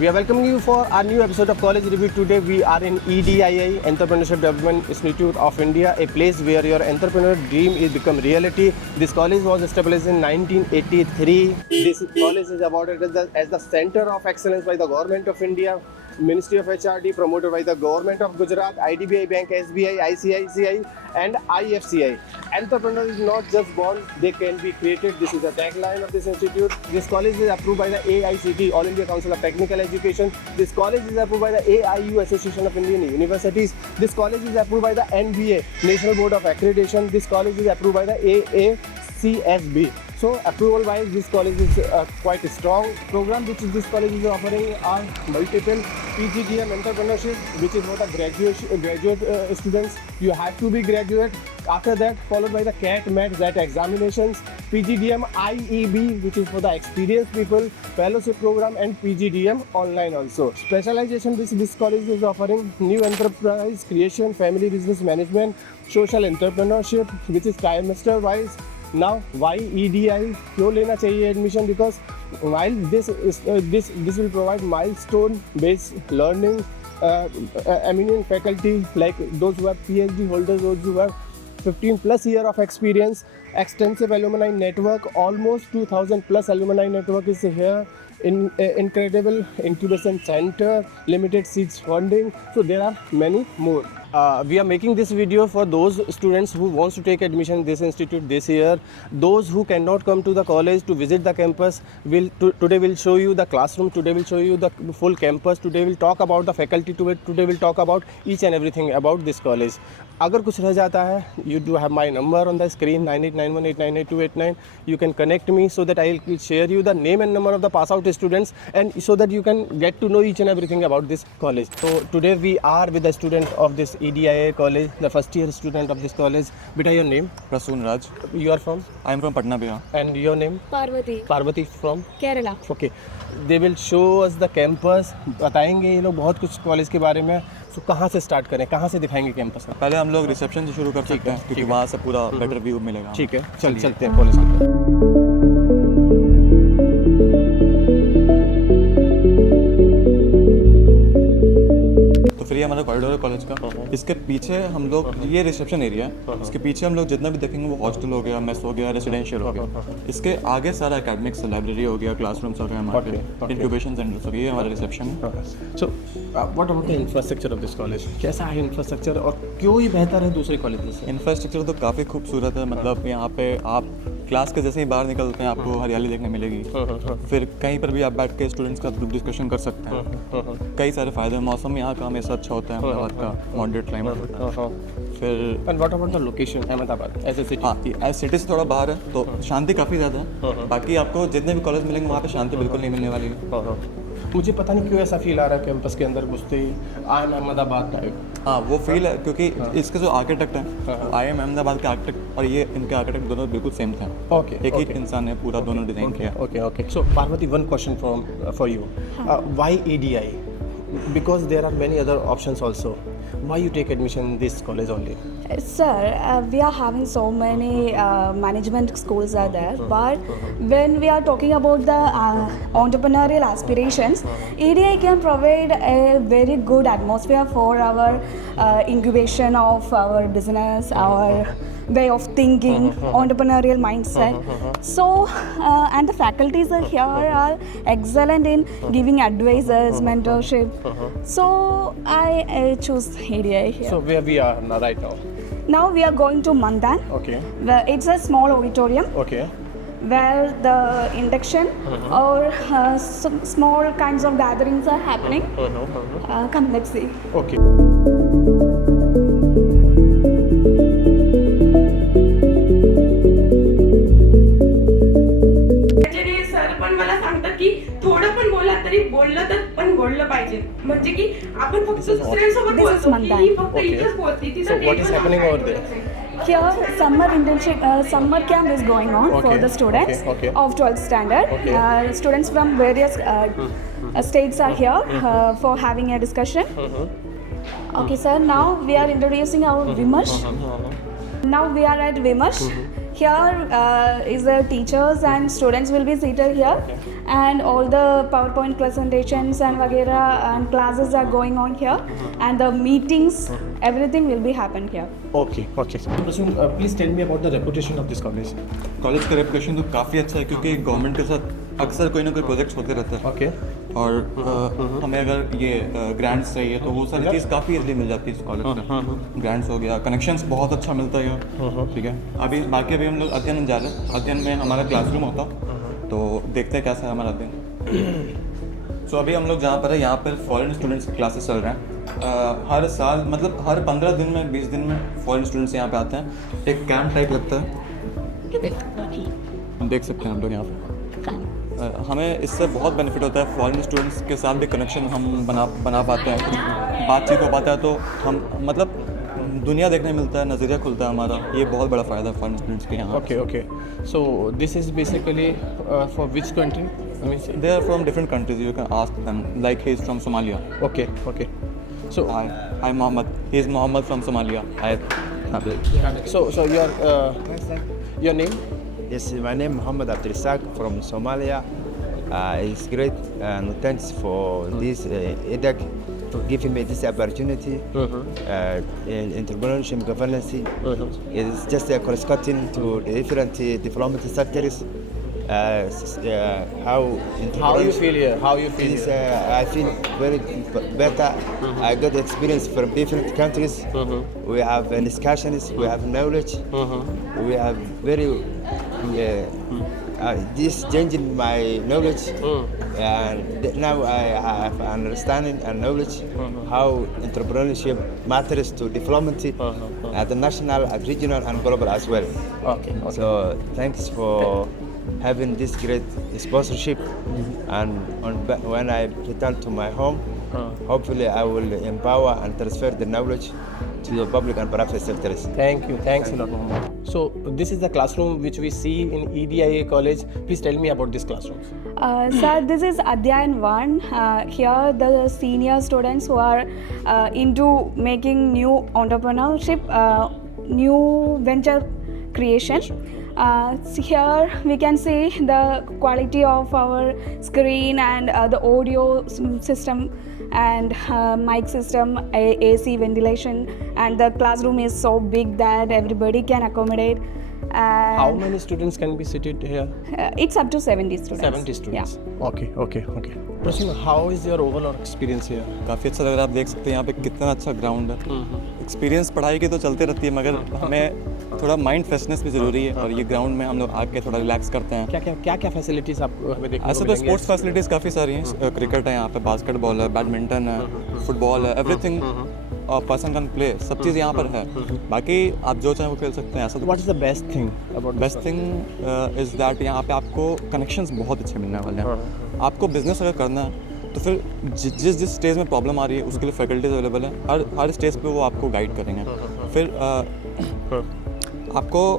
We are welcoming you for our new episode of College Review. Today we are in EDII, Entrepreneurship Development Institute of India, a place where your entrepreneur dream is become reality. This college was established in 1983. This college is awarded as the Center of Excellence by the Government of India, Ministry of HRD, promoted by the Government of Gujarat, IDBI Bank, SBI, ICICI and IFCI. Entrepreneur is not just born, they can be created. This is the tagline of this institute. This college is approved by the AICTE, All India Council of Technical Education. This college is approved by the AIU, Association of Indian Universities. This college is approved by the NBA, National Board of Accreditation. This college is approved by the AACSB. So approval wise, this college is quite a strong program which this college is offering are multiple PGDM entrepreneurship, which is for the graduate students. You have to be graduate. After that, followed by the CAT, MAT, ZAT examinations, PGDM IEB, which is for the experienced people, fellowship program, and PGDM online also. Specialization this college is offering new enterprise creation, family business management, social entrepreneurship, which is trimester wise. Now, why EDI? क्यों लेना चाहिए admission? Because while this will provide milestone-based learning, eminent faculty like those who have PhD holders, those who have 15 plus year of experience, extensive alumni network, almost 2000 plus alumni network is here. In incredible incubation center, limited seats funding, so there are many more. We are making this video for those students who wants to take admission in this institute this year. Those who cannot come to the college to visit the campus, today we'll show you the classroom, today we'll show you the full campus, today we'll talk about the faculty to it, today we'll talk about each and everything about this college. अगर कुछ रह जाता है, you do have my number on the screen 9891898289. You can connect me so that I will share you the name and number of the pass out students, and so that you can get to know each and everything about this college. So today we are with the student of this EDIA college, the first year student of this college. Beta, your name? Prasoon Raj. You are from? I am from Patna, Bihar. And your name? Parvati. Parvati from? Kerala. Okay. They will show us the campus. बताएंगे ये लोग बहुत कुछ college के बारे में. So कहाँ से स्टार्ट करें, कहाँ से दिखाएंगे कैंपस? पहले हम लोग रिसेप्शन से शुरू कर सकते हैं क्योंकि वहाँ से पूरा बेटर व्यू मिलेगा. ठीक है, चलते हैं कॉलेज की तरफ. फिर ये हमारा कॉरिडोर है कॉलेज का. इसके पीछे हम लोग, ये रिसेप्शन एरिया है, इसके पीछे हम लोग जितना भी देखेंगे वो हॉस्टल हो गया, मेस हो गया, रेसिडेंशियल हो गया. इसके आगे सारा एकेडमिक्स, लाइब्रेरी हो गया, क्लासरूम्स हो गए, हमारे इंक्यूबेशन सेंटर्स हो गए. ये हमारा रिसेप्शन है. So what about the infrastructure of this college? कैसा है इंफ्रास्ट्रक्चर और क्यों ये बेहतर है दूसरे कॉलेज से? इंफ्रास्ट्रक्चर तो काफ़ी खूबसूरत है. मतलब यहाँ पे आप क्लास के जैसे ही बाहर निकलते हैं आपको हरियाली देखने मिलेगी. फिर कहीं पर भी आप बैठ के स्टूडेंट्स का ग्रुप डिस्कशन कर सकते हैं. कई सारे फ़ायदे. मौसम यहाँ का हमेशा अच्छा होता है, अहमदाबाद का मॉडरेट क्लाइमेट होता है. फिर and what about the location? Ahmedabad as a city? हाँ, एज सिटी से थोड़ा बाहर है तो शांति काफ़ी ज़्यादा है. बाकी आपको जितने भी कॉलेज मिलेंगे वहाँ पे शांति बिल्कुल नहीं मिलने वाली है. मुझे पता नहीं क्यों ऐसा फील आ रहा है कैंपस के अंदर घुसते ही आई एम अहमदाबाद टाइप. हाँ, वो फील है क्योंकि इसके जो आर्किटेक्ट हैं, आई एम अहमदाबाद के आर्किटेक्ट और ये इनके आर्किटेक्ट दोनों बिल्कुल सेम थे. ओके, एक ही इंसान ने पूरा दोनों डिज़ाइन किया. Okay. So Parvati, one question for you. Why EDI? Because there are many other options also. Why you take admission in this college only? Sir, we are having so many management schools are there, but when we are talking about the entrepreneurial aspirations, EDI can provide a very good atmosphere for our incubation of our business, our way of thinking, entrepreneurial mindset. So, and the faculties are here are excellent in giving advices, mentorship. So, I choose EDI here. So where we are now, right now? Now we are going to Mandan. Okay. Where it's a small auditorium Okay. where the induction or some small kinds of gatherings are happening. Come, let's see. Okay. Sir पण मला सांगतात की थोडं पण बोला तरी बोललं तर पण बोललं पाहिजे. म्हणजे की आपण फक्त दुसऱ्यांसोबत बोलतो की ही फक्त इथेच बोलते. So what is happening over there? Here, summer internship, summer camp is going on for the students of 12th standard. Students from various states are here for having a discussion. Okay, sir. Now we are introducing our Vimash. Now we are at Vimash. here is the teachers and students will be seated here, and all the PowerPoint presentations and वगैरह and classes are going on here, and the meetings, everything will be happen here. Okay, okay. Prasun, please tell me about the reputation of this college. College का reputation तो काफ़ी अच्छा है क्योंकि government के साथ अक्सर कोई ना कोई प्रोजेक्ट्स होते रहते हैं Okay. और हमें अगर ये ग्रांट्स चाहिए तो वो सारी चीज़ काफ़ी इजली मिल जाती है इस कॉलेज से। ग्रांट्स हो गया, कनेक्शंस बहुत अच्छा मिलता है यहाँ, ठीक है। अभी हम लोग अध्ययन जा रहे हैं, अध्ययन में हमारा क्लासरूम होता, तो देखते हैं कैसा है हमारा अध्ययन। सो अभी हम लोग जहाँ पर है यहाँ पर फॉरेन स्टूडेंट्स क्लासेस चल रहे हैं। हर साल मतलब हर 15 दिन में 20 दिन में फॉरेन स्टूडेंट्स यहाँ पे आते हैं। एक कैंप टाइप लगता है, देख सकते हैं हम लोग यहाँ पे। हमें इससे बहुत बेनिफिट होता है, फॉरेन स्टूडेंट्स के साथ भी कनेक्शन हम बना पाते हैं, बातचीत हो पाता है, तो हम मतलब दुनिया देखने मिलता है, नज़रिया खुलता है हमारा। ये बहुत बड़ा फ़ायदा है फॉरेन स्टूडेंट्स के यहाँ। Okay, okay. So this is basically for which country? I mean, They are from different countries. You can ask them. Like he is from Somalia. okay, okay. So Hi Mohammed. He is Mohammed from Somalia. Hi. so your name? Yes, my name is Muhammad Abdul Razak from Somalia. It's great and thanks for this EDAC giving me this opportunity in entrepreneurship governance. It's just a cross-cutting to different development sectors. How you feel here? How you feel is, here? I feel very better. I got experience from different countries. We have discussions, we have knowledge, we have very this changing my knowledge, and now I have understanding and knowledge how entrepreneurship matters to development at the national, at regional, and global as well. Okay. So thanks for having this great sponsorship, and when I return to my home, hopefully I will empower and transfer the knowledge to the public and private sectors. Thank you. Thanks a lot, Mohammed. So this is the classroom which we see in EDIA college. Please tell me about this classroom. Sir, this is Adhyayan 1. Here the senior students who are into making new entrepreneurship, new venture creation. Here we can see the quality of our screen and the audio system and mic system, AC ventilation, and the classroom is so big that everybody can accommodate. And How many students can be seated here? It's up to 70 students. 70 students. Yeah. Okay. Prasun, how is your overall experience here? काफ़ी अच्छा लग रहा है। आप देख सकते हैं यहाँ पे कितना अच्छा ग्राउंड है। एक्सपीरियंस पढ़ाई की तो चलती रहती है, मगर हमें थोड़ा माइंड फ्रेशनेस भी ज़रूरी है, और ये ग्राउंड में हम लोग आके थोड़ा रिलैक्स करते हैं। क्या फैसिलिटीज़ आप हमें देखने ऐसे तो स्पोर्ट्स फैसिलिटीज़ काफ़ी सारी हैं। क्रिकेट है यहाँ पे, बास्केटबॉल है, बैडमिंटन है, फुटबॉल है, एवरीथिंग और पर्सन कैन प्ले, सब चीज़ यहाँ पर है। बाकी आप जो चाहें वो खेल सकते हैं। ऐसा तो What is the best thing about best thing is that यहाँ पे आपको कनेक्शंस बहुत अच्छे मिलने वाले हैं। आपको बिजनेस अगर करना है तो फिर जिस स्टेज में प्रॉब्लम आ रही है उसके लिए फैकल्टीज अवेलेबल है। हर स्टेज पे वो आपको गाइड करेंगे। फिर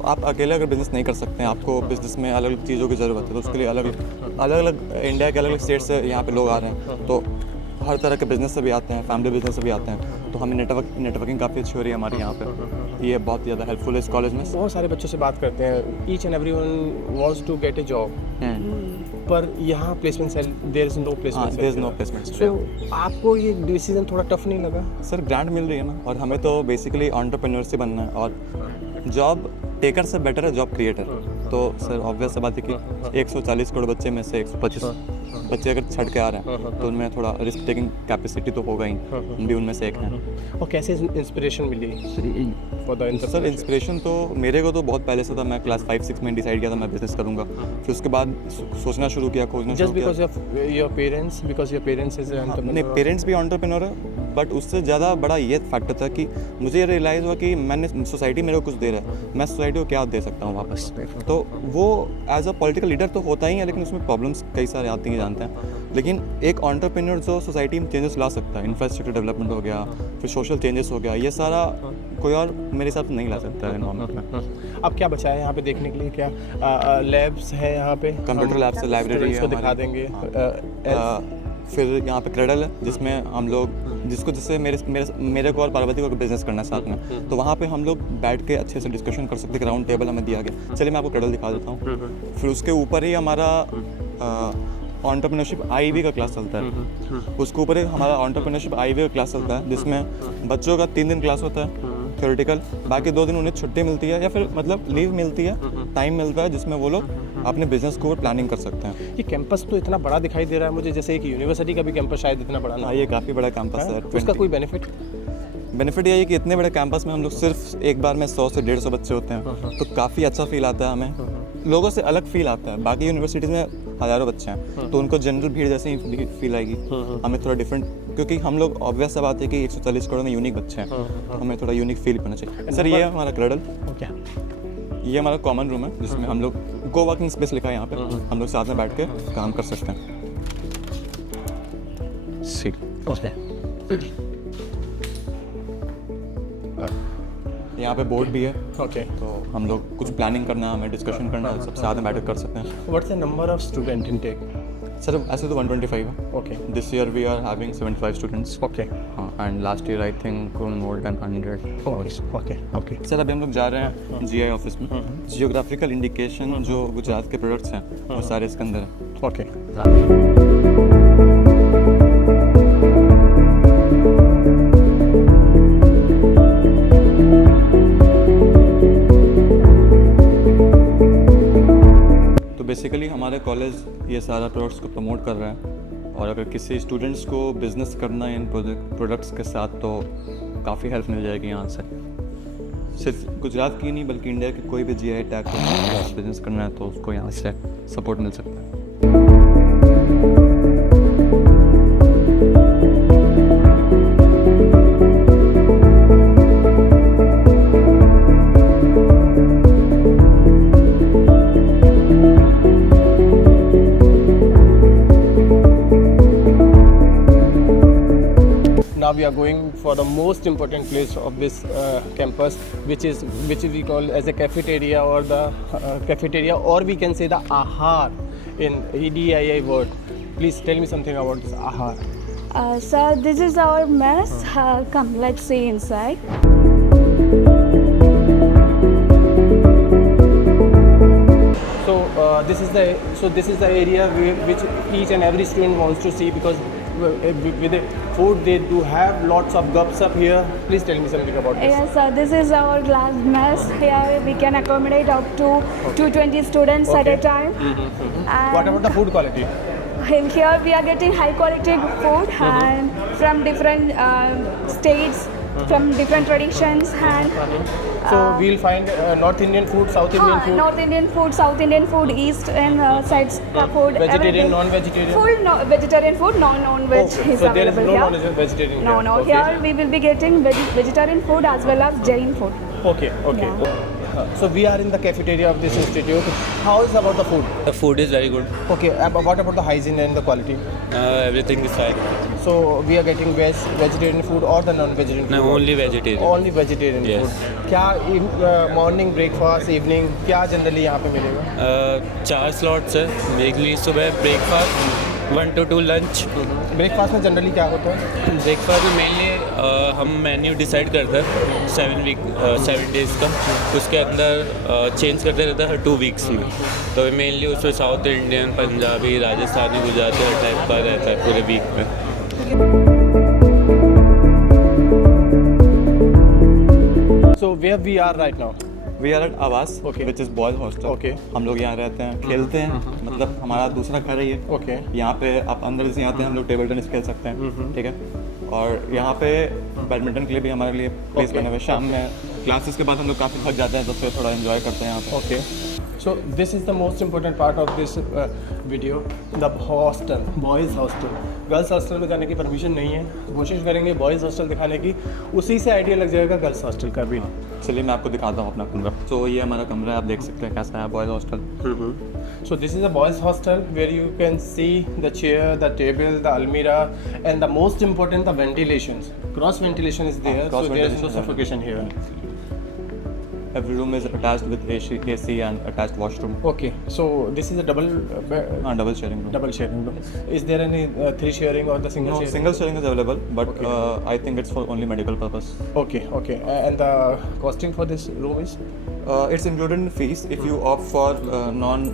आप अकेले अगर बिज़नेस नहीं कर सकते हैं, आपको बिज़नेस में अलग अलग चीज़ों की ज़रूरत है, तो उसके लिए अलग अलग इंडिया के अलग अलग स्टेट से यहाँ पे लोग आ रहे हैं। तो हर तरह के बिज़नेस से भी आते हैं, फैमिली बिज़नेस से भी आते हैं, तो हमें नेटवर्किंग काफ़ी अच्छी हो रही है हमारे यहाँ पे। ये बहुत ज़्यादा हेल्पफुल है इस कॉलेज में। बहुत सारे बच्चों से बात करते हैं, each and everyone wants to get a job, पर यहाँ placement cell there is no placement. There is no placement. So आपको ये डिसीजन थोड़ा टफ नहीं लगा? सर ग्रांट मिल रही है ना, और हमें तो बेसिकली एंटरप्रेन्योर से बनना है, और जॉब टेकर से बेटर है जॉब क्रिएटर। तो सर ऑब्वियस सा बात है कि 140 करोड़ बच्चे में से 125 बच्चे अगर छड़ के आ रहे हैं तो उनमें थोड़ा रिस्क टेकिंग कैपेसिटी तो होगा ही, हम भी उनमें से एक हैं। और कैसे इंस्पिरेशन मिली फॉर द सर इंस्पिरेशन तो मेरे को तो बहुत पहले से था। मैं क्लास 5-6 में डिसाइड किया था मैं बिजनेस करूँगा, फिर उसके बाद सोचना शुरू किया, खोजना जस्ट शुरू किया। Because of your parents is नहीं, पेरेंट्स भी एंटरप्रेन्योर है, बट उससे ज़्यादा बड़ा ये फैक्टर था कि मुझे ये रियलाइज़ हुआ कि मैंने सोसाइटी मेरे को कुछ दे रहा है, मैं सोसाइटी को क्या दे सकता हूँ वापस। तो वो एज अ पॉलिटिकल लीडर तो होता ही है, लेकिन उसमें प्रॉब्लम्स कई सारे आती हैं, जानते हैं। लेकिन एक एंटरप्रेन्योर जो सोसाइटी में चेंजेस ला सकता है, इंफ्रास्ट्रक्चर डेवलपमेंट हो गया, फिर सोशल चेंजेस हो गया, ये सारा कोई और मेरे हिसाब से नहीं ला सकता है एनवायरनमेंट में। अब क्या बचा है यहाँ पे देखने के लिए? क्या लैब्स है यहाँ पे? कंप्यूटर लैब्स है, लाइब्रेरी है, को दिखा देंगे। फिर यहाँ पे क्रेडल है जिसमें हम लोग जिससे मेरे को और पार्वती को बिजनेस करना है साथ में, तो वहाँ पे हम लोग बैठ के अच्छे से डिस्कशन कर सकते हैं। राउंड टेबल हमें दिया गया। चलिए मैं आपको क्रेडल दिखा देता हूँ। फिर उसके ऊपर ही हमारा एंटरप्रेन्योरशिप आईवी का क्लास चलता है। उसके ऊपर ही हमारा एंटरप्रेन्योरशिप आईवी का क्लास चलता है, जिसमें बच्चों का 3 दिन क्लास होता है थ्योरेटिकल, बाकी 2 दिन उन्हें छुट्टी मिलती है या फिर मतलब लीव मिलती है, टाइम मिलता है जिसमें वो लोग अपने बिजनेस को प्लानिंग कर सकते हैं। ये कैंपस तो इतना बड़ा दिखाई दे रहा है मुझे, जैसे एक यूनिवर्सिटी का भी कैंपस शायद इतना बड़ा ना हाँ, ये काफ़ी बड़ा कैंपस है। उसका कोई बेनिफिट? बेनिफिट ये है कि इतने बड़े कैंपस में हम लोग सिर्फ एक बार में 100 से 150 बच्चे होते हैं, तो काफ़ी अच्छा फील आता है हमें, लोगों से अलग फील आता है। बाकी यूनिवर्सिटीज़ में हज़ारों बच्चे हैं तो उनको जनरल भीड़ जैसे ही फील आएगी, हमें थोड़ा डिफरेंट, क्योंकि हम लोग ऑब्वियस सा बात है कि 140 करोड़ में यूनिक बच्चे हैं, तो हमें थोड़ा यूनिक फील होना चाहिए। सर ये है हमारा क्रेडल, ये हमारा कॉमन रूम है जिसमें हम लोग को वर्किंग स्पेस लिखा है, यहाँ पे हम लोग साथ में बैठ के काम कर सकते हैं। यहाँ पे बोर्ड भी है, ओके। तो हम लोग कुछ प्लानिंग करना है, हमें डिस्कशन करना है, सब साथ में बैठ कर कर सकते हैं। What's the number of student intake? Sir ऐसे तो 125 है। Okay. This year we are having 75 students. Okay. हाँ, and last year I think more than 100। Okay okay. Sir अभी हम लोग जा रहे हैं जीआई ऑफिस में। जियोग्राफिकल इंडिकेशन जो गुजरात के प्रोडक्ट्स हैं वो सारे इसके अंदर हैं। ओके। तो बेसिकली हमारे कॉलेज ये सारा प्रोडक्ट्स को प्रमोट कर रहा है, और अगर किसी स्टूडेंट्स को बिजनेस करना है इन प्रोडक्ट्स के साथ तो काफ़ी हेल्प मिल जाएगी यहाँ से। सिर्फ गुजरात की नहीं बल्कि इंडिया के कोई भी जीआई टैग को बिजनेस करना है तो उसको यहाँ से सपोर्ट मिल सकता है। Now we are going for the most important place of this campus, which we call as a cafeteria or the cafeteria, or we can say the Ahar in EDII word. Please tell me something about this Ahar. So this is our mess. Come, let's see inside. This is the area which each and every student wants to see, because with the food they do have lots of gups up here. Please tell me something about this. Yes, this is our glass mess. Here we can accommodate up to 220 students at a time. And What about the food quality? in here we are getting high quality food and from different states, from different traditions, and So we'll find North Indian food, South Indian food, North Indian food, South Indian food, East and sides food. vegetarian, everything. non-vegetarian. Full vegetarian food, non-veg is So there is available no here. non-vegetarian No, here. no. Okay. Here we will be getting vegetarian food as well as Jain food. Okay. Yeah. So we are in the cafeteria of this institute. How is about the food? The food is very good. Okay. What about the hygiene and the quality? Everything is fine. So we are getting vegetarian food or the non-vegetarian No, food? only vegetarian. Only vegetarian Yes. food. क्या morning breakfast evening क्या generally यहाँ पे मिलेगा? 4 slots है mainly. सुबह breakfast 1 to 2 lunch. Breakfast में generally क्या होता है? ब्रेकफास्ट में मेनली हम मेन्यू डिसाइड करते हैं 7 डेज़ का, उसके अंदर चेंज करते रहता है 2 वीक्स में। तो मेनली उसमें साउथ इंडियन, पंजाबी, राजस्थानी, गुजराती हर टाइप का रहता है पूरे वीक में। So where we are right now? We are at Aawas, Okay. Which is boys hostel. Okay. हम लोग यहाँ रहते हैं, खेलते हैं, मतलब हमारा दूसरा घर है ये। Okay. यहाँ पे आप अंदर से आते हैं, हम लोग टेबल टेनिस खेल सकते हैं, ठीक है। और यहाँ पे बैडमिंटन के लिए भी हमारे लिए प्लेस Okay. बने हुए। शाम में क्लासेस के बाद हम लोग काफ़ी थक जाते हैं तो फिर थोड़ा एंजॉय करते हैं यहाँ पे। Okay. So this is the most important part of this video, the hostel, boys hostel. Girls hostel में जाने की परमिशन नहीं है, कोशिश करेंगे बॉयज़ हॉस्टल दिखाने की, उसी से आइडिया लग जाएगा गर्ल्स हॉस्टल का भी। चलिए मैं आपको दिखाता हूँ अपना कमरा। तो ये हमारा कमरा है, आप देख सकते हैं कैसा है boys hostel. So this is a boys hostel where you can see the chair, the table, the almirah, and the most important, the ventilations. Cross ventilation is there, Cross so there is no ventilation is there. suffocation here. Every room is attached with AC and attached washroom. Okay, so this is a double Double sharing room. double sharing room. Is there any three sharing or the single No, sharing? single sharing is available, but I think it's for only medical purpose. Okay, okay. And the costing for this room is? It's included in fees. If you opt for non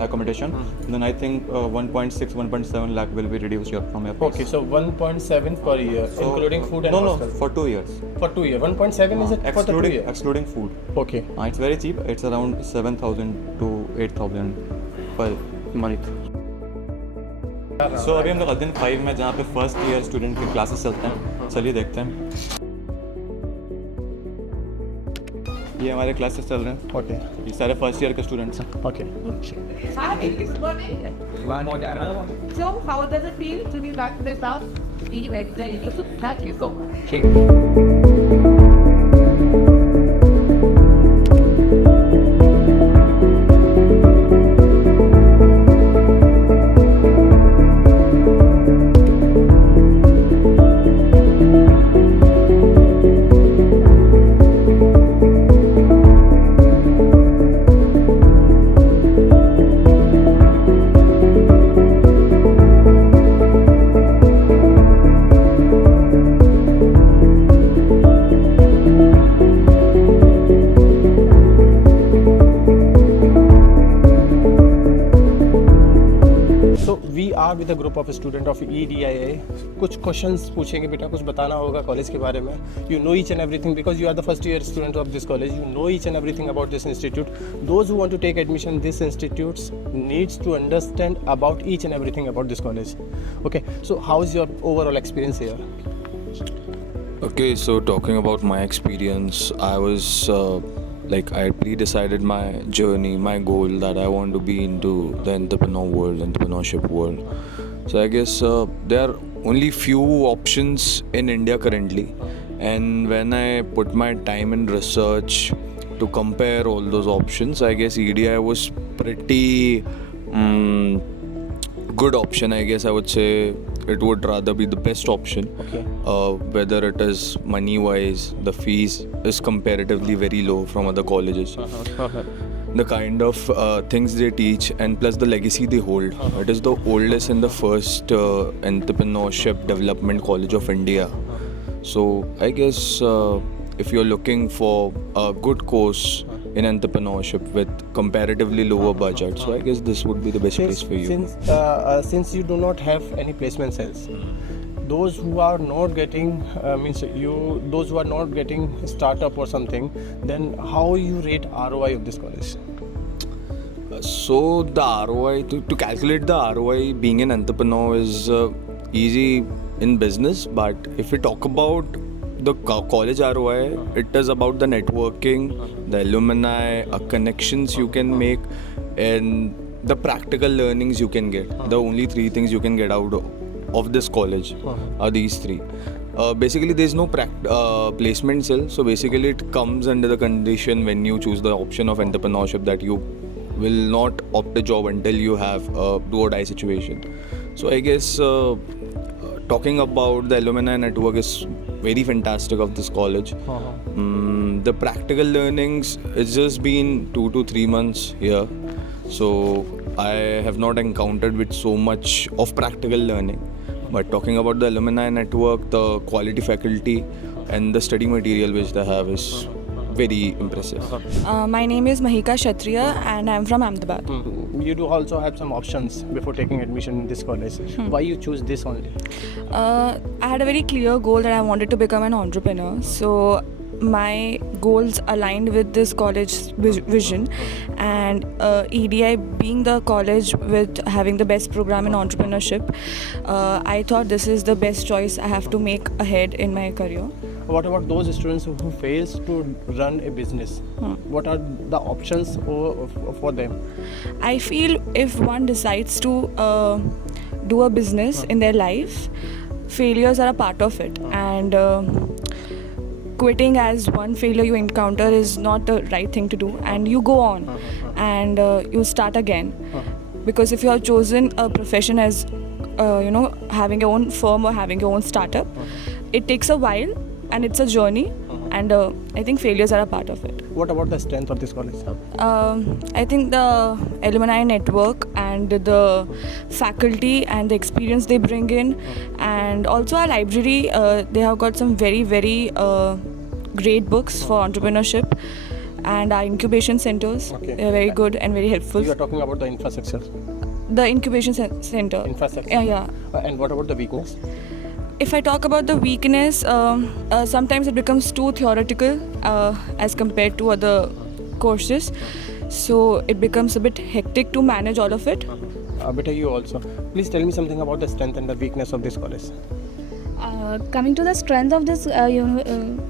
accommodation, then I think 1.6, 1.7 lakh will be reduced from your fees. Okay, so 1.7 per year, So, including food and no, hostel. for 2 years. For 2 years. 1.7 is it for the 2 Excluding years? excluding food. Okay. It's very cheap. It's around 7,000 to 8,000 per month. So अभी हम लोग अध्ययन 5 में जहाँ पे first year student के classes चलते हैं, चलिए देखते हैं. ये हमारे क्लासेस चल रहे हैं. Okay. ये सारे फर्स्ट ईयर के स्टूडेंट्स हैं. Okay. Hi, it's Bonnie. So, how does it feel to be back in the South? Thank you so much. So we are with a group of student of EDIA. कुछ questions पूछेंगे बेटा, कुछ बताना होगा college के बारे में. You know each and everything because you are the first year student of this college. You know each and everything about this institute. Those who want to take admission in this institutes needs to understand about each and everything about this college. Okay, so how is your overall experience here? Okay, so talking about my experience, I was like I had pre-decided my journey, my goal that I want to be into the entrepreneurship world. So I guess there are only few options in India currently, and when I put my time in research to compare all those options, I guess EDI was pretty good option. I guess I would say it would rather be the best option. Okay. Whether it is money wise, the fees is comparatively very low from other colleges. The kind of things they teach, and plus the legacy they hold. It is the oldest and the first entrepreneurship development college of India. So I guess if you're looking for a good course in entrepreneurship with comparatively lower budget, so I guess this would be the best place for you. Since you do not have any placement cells, those who are not getting those who are not getting startup or something, then how you rate ROI of this college? So the ROI, to calculate the ROI being an entrepreneur is easy in business, but if we talk about the college ROI, it is about the networking, the alumni, connections you can make, and the practical learnings you can get. The only three things you can get out of this college are these three. Basically, there is no placement cell, so basically it comes under the condition when you choose the option of entrepreneurship that you will not opt a job until you have a do or die situation. So I guess talking about the alumni network is very fantastic of this college. The practical learnings, it's just been 2 to 3 months here, so I have not encountered with so much of practical learning. But talking about the alumni network, the quality faculty and the study material which they have is very impressive. My name is Mahika Kshatriya and I'm from Ahmedabad. You do also have some options before taking admission in this college. Why you choose this only? I had a very clear goal that I wanted to become an entrepreneur. So my goals aligned with this college's vision, and EDI being the college with having the best program in entrepreneurship, I thought this is the best choice I have to make ahead in my career. What about those students who fails to run a business? What are the options for them? I feel if one decides to do a business in their life, failures are a part of it, and quitting as one failure you encounter is not the right thing to do, and you go on and you start again. Because if you have chosen a profession as having your own firm or having your own startup, it takes a while and it's a journey, and I think failures are a part of it. What about the strength of this college? I think the alumni network and the faculty and the experience they bring in, and also our library, they have got some very great books for entrepreneurship, and our incubation centers, Okay. they are very good and very helpful. You are talking about the infrastructure. The incubation center. Infrastructure. Yeah. And what about the weakness? If I talk about the weakness, sometimes it becomes too theoretical as compared to other courses. So it becomes a bit hectic to manage all of it. Beta, you also. Please tell me something about the strength and the weakness of this college. Coming to the strength of this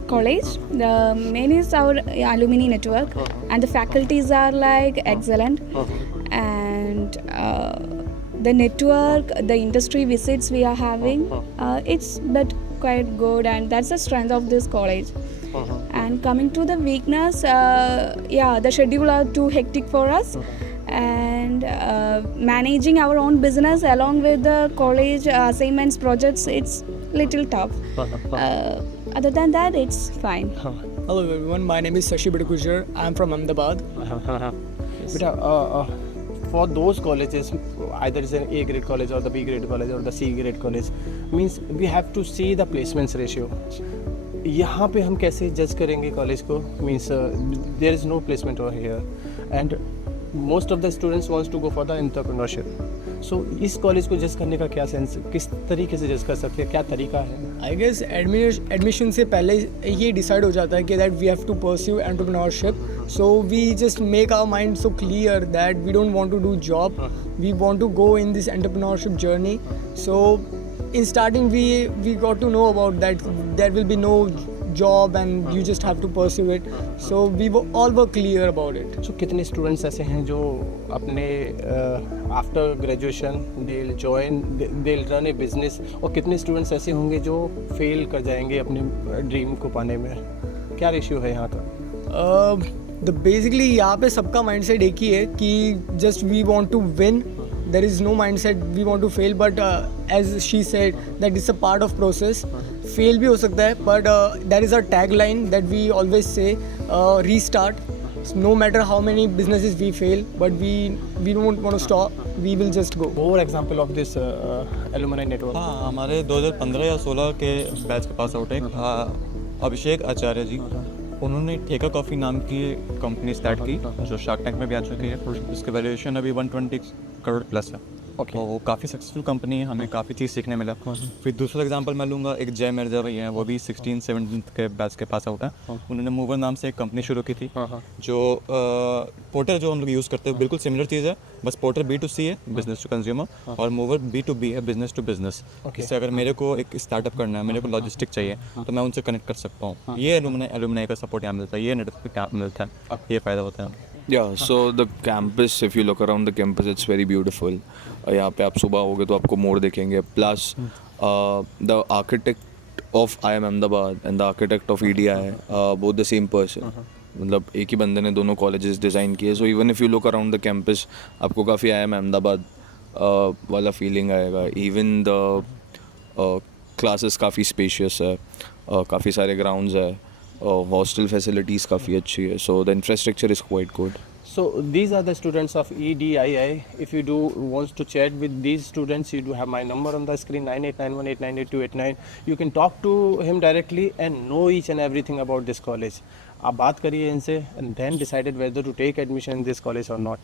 college, the main is our alumni network, and the faculties are like excellent, and the network, the industry visits we are having, it's but quite good, and that's the strength of this college. And coming to the weakness, the schedule are too hectic for us, and managing our own business along with the college assignments, projects, it's little tough. Other than that, it's fine. Hello everyone, my name is Sashi Bidgujar. I'm from Ahmedabad. Beta, for those colleges, either it's an A grade college or the B grade college or the C grade college, means we have to see the placements ratio. यहाँ पे हम कैसे जज करेंगे college को? Means there is no placement over here and most of the students wants to go for the entrepreneurship. So इस college को जज करने का क्या सेंस, किस तरीके से जज कर सकते हैं, क्या तरीका है? आई गेस एडमिशन से पहले ये डिसाइड हो जाता है कि that we have to pursue entrepreneurship. So we just make our mind so clear that we don't want to do job, we want to go in this entrepreneurship journey. So in starting we got to know about that there will be no job and you just have to pursue it, so we all were clear about it. So कितने students ऐसे हैं जो अपने after graduation they'll run a business, और कितने students ऐसे होंगे जो फेल कर जाएंगे अपने ड्रीम को पाने में? क्या रेशियो है यहाँ का? बेसिकली यहाँ पे सबका माइंडसेट एक ही है कि just we want to win. There is no mindset we want to fail, but as she said that it's a part of process. Fail भी हो सकता है, but that is our tagline that we always say, restart. No matter how many businesses we fail, but we don't want to stop, we will just go. More example of this alumni network. हाँ, हमारे 2015 या 16 के batch के pass out है अभिषेक आचार्य जी. उन्होंने ठेका coffee नाम की कंपनी स्टार्ट की जो शार्क टैंक में भी आ चुकी है. इसकी वैल्यूएशन अभी 120 करोड़ प्लस है. तो वो काफ़ी सक्सेसफुल कंपनी है, हमें काफ़ी चीज़ सीखने मिला. फिर दूसरा एग्जांपल मैं लूँगा, एक जय मिर्जा भैया हैं, वो भी 16-17 के बैच के पास आउट है. उन्होंने मूवर नाम से एक कंपनी शुरू की थी जो पोर्टर जो हम लोग यूज़ करते हैं बिल्कुल सिमिलर चीज़ है, बस पोर्टर B2C है, बिजनेस टू कंज्यूमर, और मूवर B2B है, बिजनेस टू बिजनेस. इससे अगर मेरे को एक स्टार्टअप करना है, मेरे को लॉजिस्टिक चाहिए, तो मैं उनसे कनेक्ट कर सकता हूँ. ये एलुमनाई का सपोर्ट यहाँ मिलता है, ये नेटवर्क पे मिलता है, ये फ़ायदा होता है. Yeah, so the campus, if you look around the campus, it's very beautiful. यहाँ पे आप सुबह होगे तो आपको मोर देखेंगे. Plus, the architect of IIM Ahmedabad and the architect of EDI, both the same person. मतलब एक ही बंदे ने दोनों कॉलेजेस डिज़ाइन किए. So even if you look around the campus, आपको काफ़ी IIM Ahmedabad वाला फीलिंग आएगा. Even the classes काफ़ी spacious है, काफ़ी सारे grounds है. Hostel facilities काफ़ी अच्छी है. So the infrastructure is quite good. So these are the students of EDII. If you do wants to chat with these students, you do have my number on the screen, 9891898289. You can talk to him directly and know each and everything about this college. आप बात करिए इनसे and then decided whether to take admission in this college or not.